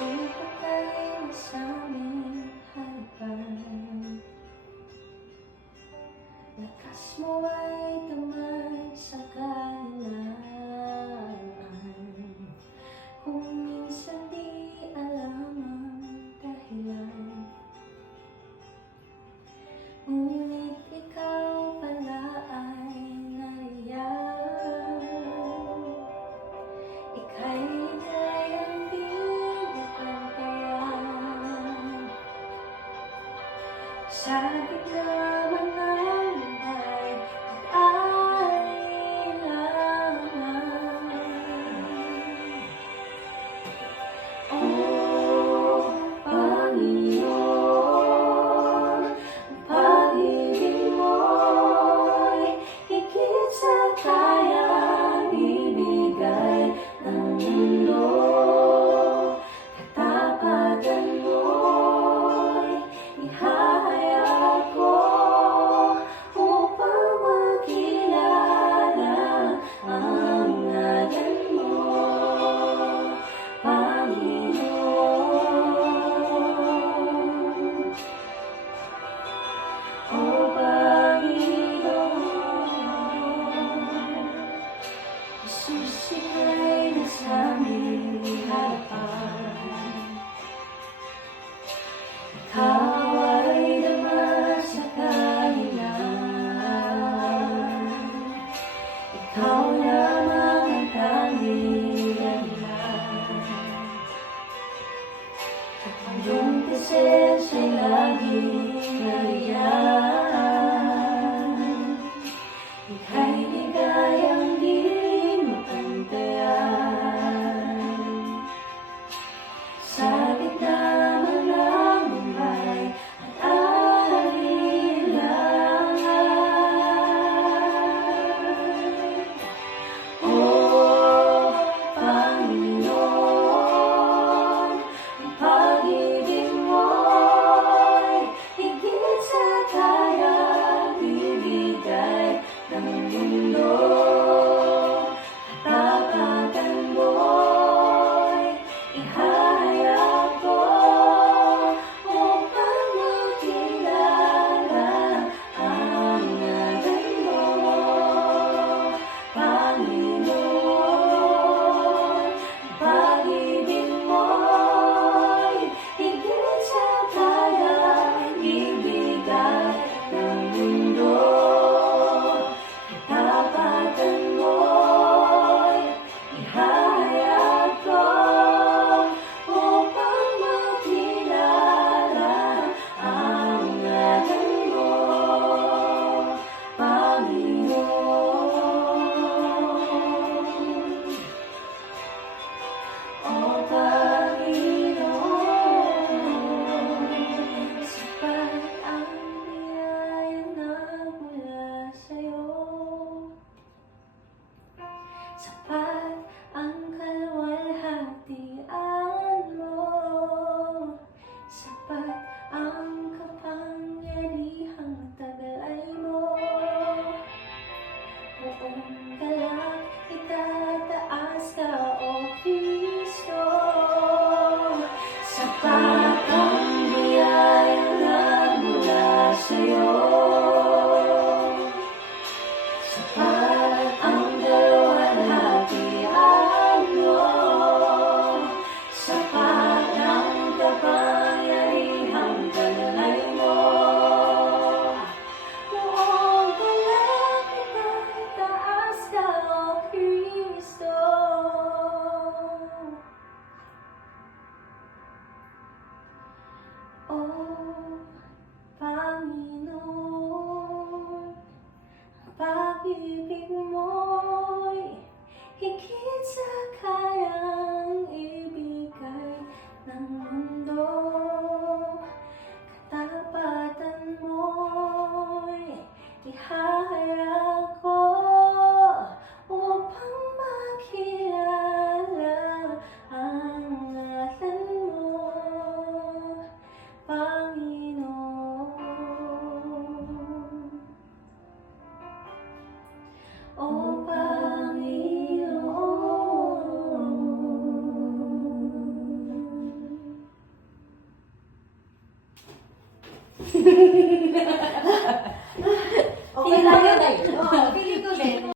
Sipat ay masaming harapan. Lakas mo ay tamay sa kahinaan. Kung minsan di alam ang dahilan, ngunit ikaw pala ay nariyan. Ika'y ligayang di napantayan. Sa gitna man ng buhay at alinlangan. Oh, Panginoon, ang pag-ibig mo'y higit sa kayang ibigay ng mundo. Katapatan mo'y ihahayag ko upang makilala ang ngalan mo, Panginoon. O Panginoon, Jesus, ika'y nasa aming harapan. Ikaw ay dama sa kahinaan. Ikaw lamang ang tanging dahilan. Ang iyong presensya'y laging nariyan. Ika'y ligayang di mapantayan. Sa gitna man ng buhay at alinlangan. Oh, Panginoon, ang pag-ibig mo'y higit sa